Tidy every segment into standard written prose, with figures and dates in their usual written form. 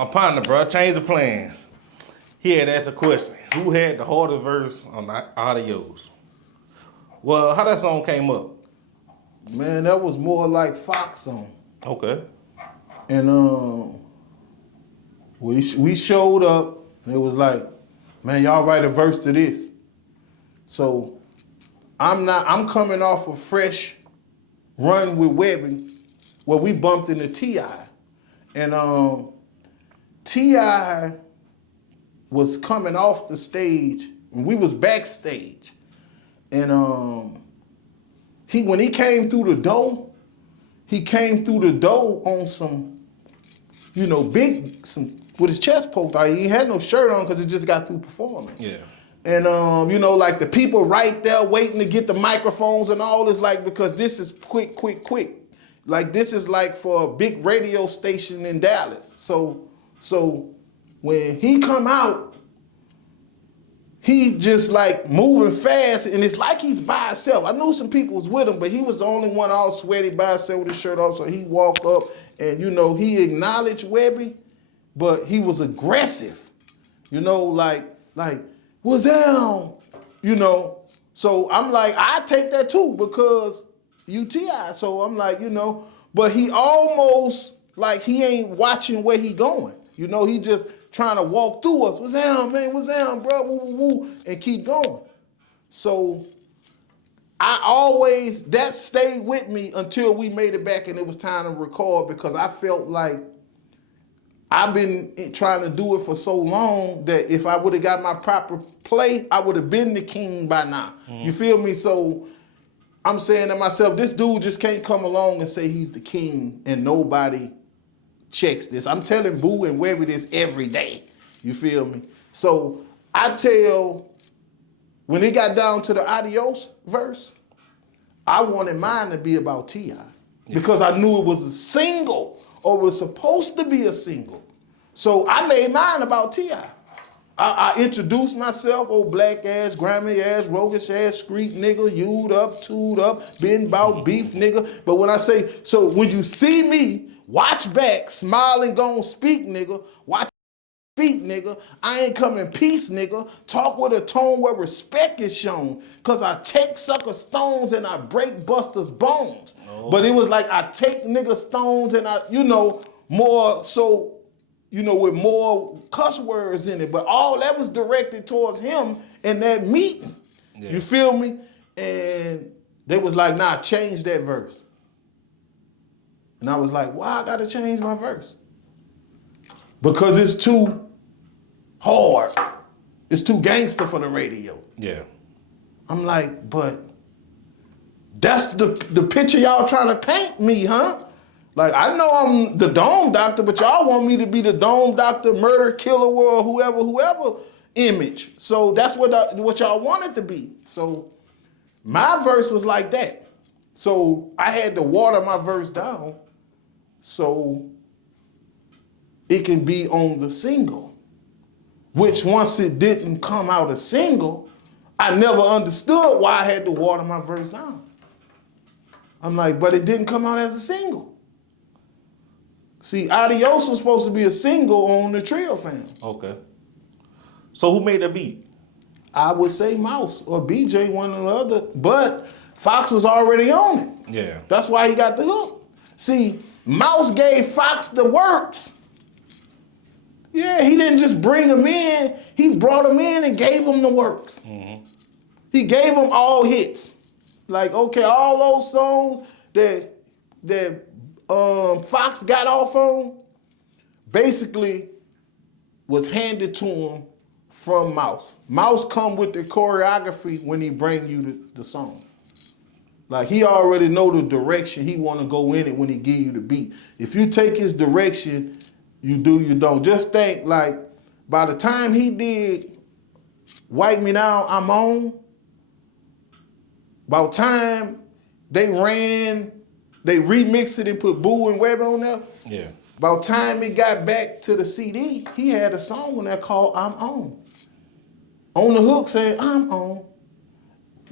my partner, bro, change the plans. He had asked a question. Who had the harder verse on Adios? Well, how that song came up? Man, that was more like Fox song. Okay. And we showed up and it was like, man, y'all write a verse to this. So I'm coming off a fresh run with Webby where we bumped into T.I. And T.I. was coming off the stage and we was backstage. And when he came through the door, on some, with his chest poked out. He had no shirt on because he just got through performing. Yeah. And like the people right there waiting to get the microphones and all is like, because this is quick. Like this is like for a big radio station in Dallas. So when he come out, he just like moving fast and it's like he's by himself. I knew some people was with him, but he was the only one all sweaty by himself with his shirt off. So he walked up and he acknowledged Webby, but he was aggressive. Like, what's down? So I'm like, I take that too because UTI. So I'm like, but he almost like he ain't watching where he going. He just trying to walk through us. What's down, man? What's down, bro? Woo, woo, woo, and keep going. So that stayed with me until we made it back and it was time to record because I felt like I've been trying to do it for so long that if I would have got my proper play, I would have been the king by now. Mm-hmm. You feel me? So I'm saying to myself, this dude just can't come along and say he's the king and nobody checks this. I'm telling Boo and Webby this every day. You feel me? So when it got down to the Adios verse, I wanted mine to be about T.I. because I knew it was a single or was supposed to be a single. So I made mine about T.I. I introduced myself, old black ass, grimy ass, roguish ass, street nigga, you'd up, tooled up, been about beef nigga. But when I say, so when you see me, watch back, smile and gon' speak nigga, watch feet nigga, I ain't come in peace nigga, talk with a tone where respect is shown, cause I take sucker stones and I break busters bones. Oh. But it was like I take nigga stones and I, more so, with more cuss words in it, but all that was directed towards him in that meeting. Yeah. You feel me? And they was like, nah, change that verse. And I was like, why I gotta change my verse? Because it's too hard. It's too gangster for the radio. Yeah. I'm like, but that's the picture y'all trying to paint me, huh? Like, I know I'm the dome doctor, but y'all want me to be the dome doctor, murder, killer, or whoever image. So that's what y'all want it to be. So my verse was like that. So I had to water my verse down so it can be on the single. Which once it didn't come out a single, I never understood why I had to water my verse down. I'm like, but it didn't come out as a single. See, Adios was supposed to be a single on the Trio Fam. Okay. So who made that beat? I would say Mouse or BJ, one or the other, but Fox was already on it. Yeah. That's why he got the hook. See, Mouse gave Fox the works. Yeah, he didn't just bring him in, he brought him in and gave him the works. Mm-hmm. He gave him all hits. Like, okay, all those songs that Fox got off on, basically was handed to him from Mouse. Mouse come with the choreography when he bring you the song. Like he already know the direction he want to go in it when he give you the beat. If you take his direction, you do, you don't. Just think like by the time he did Wipe Me Down, I'm On, about time they remixed it and put Boo and Webby on there. Yeah. About time it got back to the CD, he had a song on there called I'm On. On the hook saying, I'm on.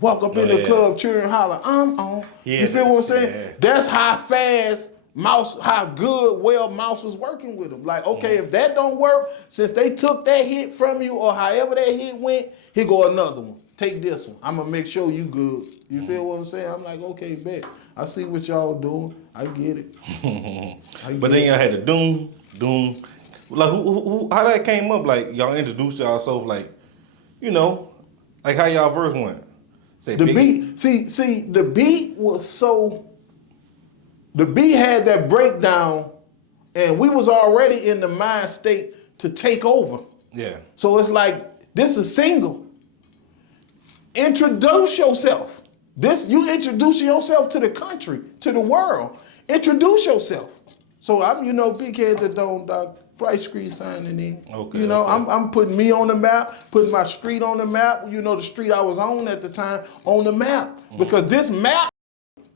Walk up in the club, cheering, holler, I'm on. Yeah, you feel what I'm saying? Yeah. That's how fast Mouse was working with him. Like, okay, if that don't work, since they took that hit from you or however that hit went, here go another one. Take this one. I'm gonna make sure you good. You feel what I'm saying? I'm like, okay, bet. I see what y'all doing. I get it. But then y'all had the doom. Like how that came up? Like y'all introduced yourself, like, you know, like how y'all verse went. Say The Biggie. beat, see, the beat was so. The beat had that breakdown, and we was already in the mind state to take over. Yeah. So it's like, this is single. Introduce yourself. You introduce yourself to the country, to the world. Introduce yourself. So I'm, big head that don't price screen signing in. Okay. I'm putting me on the map, putting my street on the map. The street I was on at the time on the map, because this map.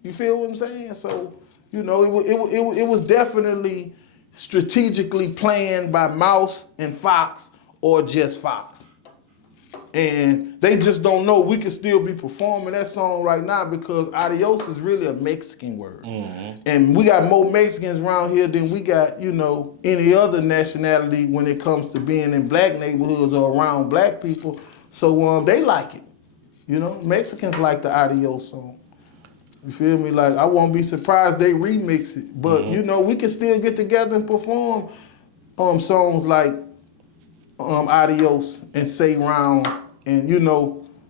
You feel what I'm saying? So it was definitely strategically planned by Mouse and Fox, or just Fox. And they just don't know we can still be performing that song right now, because adios is really a Mexican word. And we got more Mexicans around here than we got, any other nationality when it comes to being in black neighborhoods or around black people. So they like it. Mexicans like the adios song. You feel me? Like, I won't be surprised they remix it. But, we can still get together and perform songs like Adios and Say Round, and,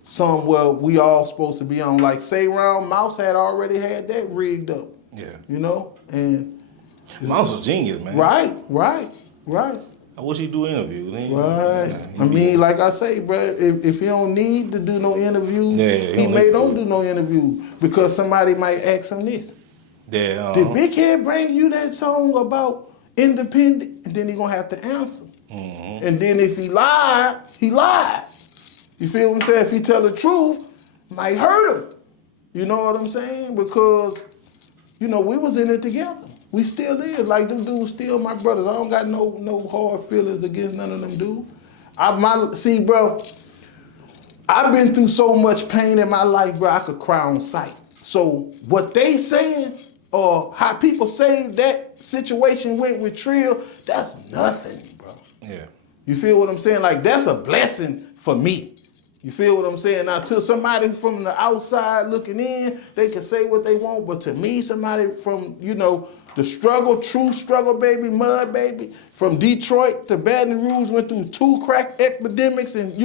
some where we all supposed to be on. Like Say Round, Mouse had already had that rigged up. Yeah. And Mouse was genius, man. Right. I wish he'd do interviews. Right. Like I say, bro, if he don't need to do no interview, he don't do no interview, because somebody might ask him this. Yeah. Did Big Head bring you that song about independent? And then he gonna have to answer. And then if he lied, he lied. You feel what I'm saying? If he tell the truth, might hurt him. You know what I'm saying? Because, we was in it together. We still is. Like, them dudes still my brothers. I don't got no hard feelings against none of them dudes. See, bro, I've been through so much pain in my life, bro, I could cry on sight. So what they saying, or how people say that situation went with Trill, that's nothing, bro. Yeah. You feel what I'm saying? Like, that's a blessing for me. You feel what I'm saying? Now, to somebody from the outside looking in, they can say what they want, but to me, somebody from, the struggle, true struggle, baby, mud, baby, from Detroit to Baton Rouge, went through 2 crack epidemics, and,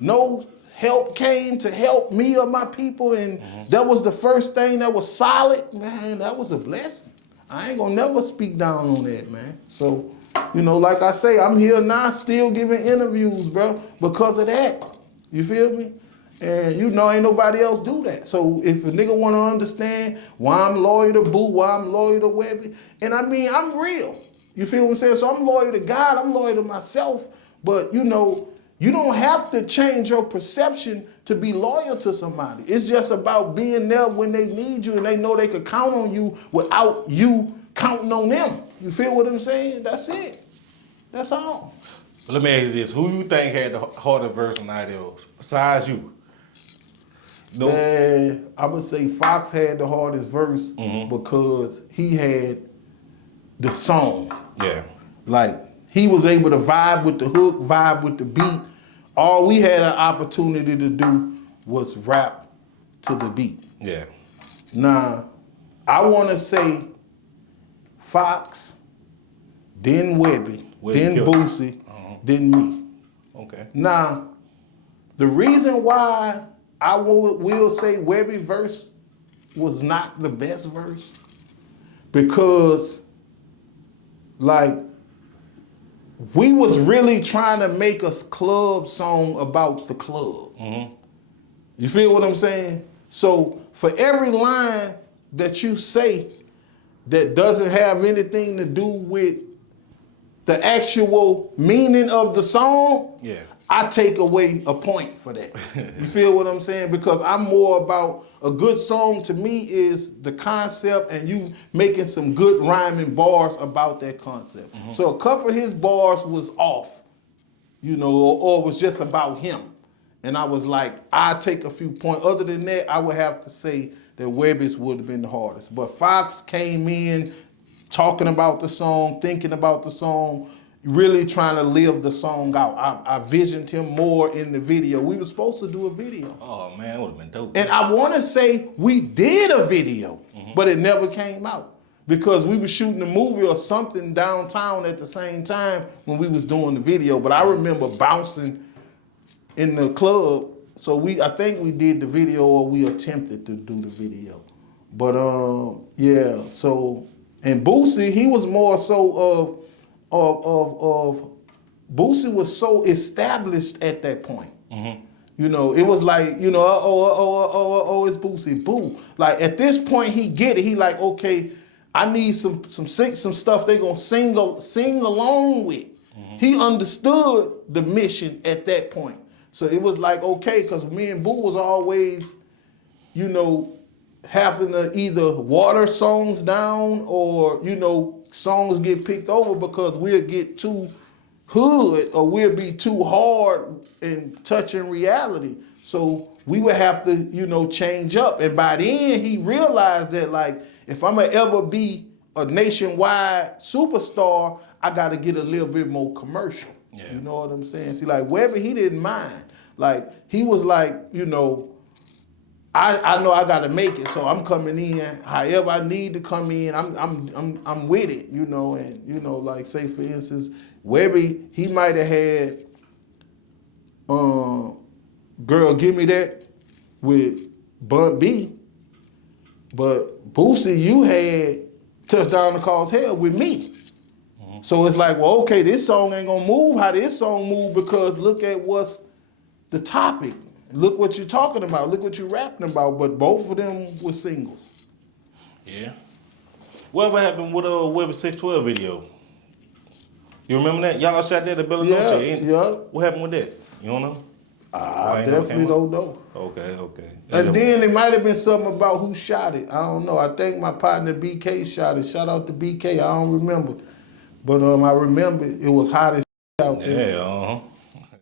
no help came to help me or my people, and that was the first thing that was solid. Man, that was a blessing. I ain't gonna never speak down on that, man. So, like I say, I'm here now still giving interviews, bro, because of that. You feel me? And ain't nobody else do that. So if a nigga wanna understand why I'm loyal to Boo, why I'm loyal to Webby, and I'm real. You feel what I'm saying? So I'm loyal to God, I'm loyal to myself, but you don't have to change your perception to be loyal to somebody. It's just about being there when they need you and they know they could count on you without you counting on them. You feel what I'm saying? That's it. That's all. Let me ask you this. Who you think had the harder verse on Adios, besides you? No. Man, I would say Fox had the hardest verse because he had the song. Yeah. Like, he was able to vibe with the hook, vibe with the beat. All we had an opportunity to do was rap to the beat. Yeah. Now, I want to say Fox, then Webby, then Boosie, then me. Okay. Now, the reason why I will say Webby verse was not the best verse, because, like, we was really trying to make a club song about the club. You feel what I'm saying? So for every line that you say that doesn't have anything to do with the actual meaning of the song, yeah, I take away a point for that. You feel what I'm saying? Because I'm more about, a good song to me is the concept and you making some good rhyming bars about that concept. So a couple of his bars was off, or was just about him. And I was like, I take a few points. Other than that, I would have to say that Webby's would have been the hardest. But Fox came in talking about the song, thinking about the song, really trying to live the song out. I visioned him more in the video. We were supposed to do a video. Oh man, that would have been dope. And I want to say we did a video, but it never came out because we were shooting a movie or something downtown at the same time when we was doing the video. But I remember bouncing in the club. So I think we did the video or we attempted to do the video. But yeah, so, and Boosie, he was more so of Boosie was so established at that point. You know, it was like, you know, it's Boosie, boo. Like at this point, he get it. He like, okay, I need some stuff they gonna sing along with. He understood the mission at that point. So it was like, okay, because me and Boo was always, you know, having to either water songs down or, you know, songs get picked over because we'll get too hood or we'll be too hard and touching reality. So we would have to, you know, change up. And by then he realized that like, if I'm gonna ever be a nationwide superstar, I gotta get a little bit more commercial. Yeah. You know what I'm saying? See, like Webber, he didn't mind. Like he was like, you know, I know I gotta make it, so I'm coming in however I need to come in. I'm with it, you know, and you know, like say for instance, Webby, he might have had Girl Give Me That with Bun B, but Boosie, you had Touchdown to Cause Hell with me. So it's like, well, okay, this song ain't gonna move how this song move because look at what's the topic. Look what you're talking about. Look what you're rapping about. But both of them were singles. Yeah. Whatever happened with Webber 612 video? You remember that? Y'all shot that at Bella Noche. Yeah. What happened with that? You don't know? I definitely don't know. Okay. And then it might have been something about who shot it. I don't know. I think my partner BK shot it. Shout out to BK. I don't remember. But I remember it was hot as out there. Yeah,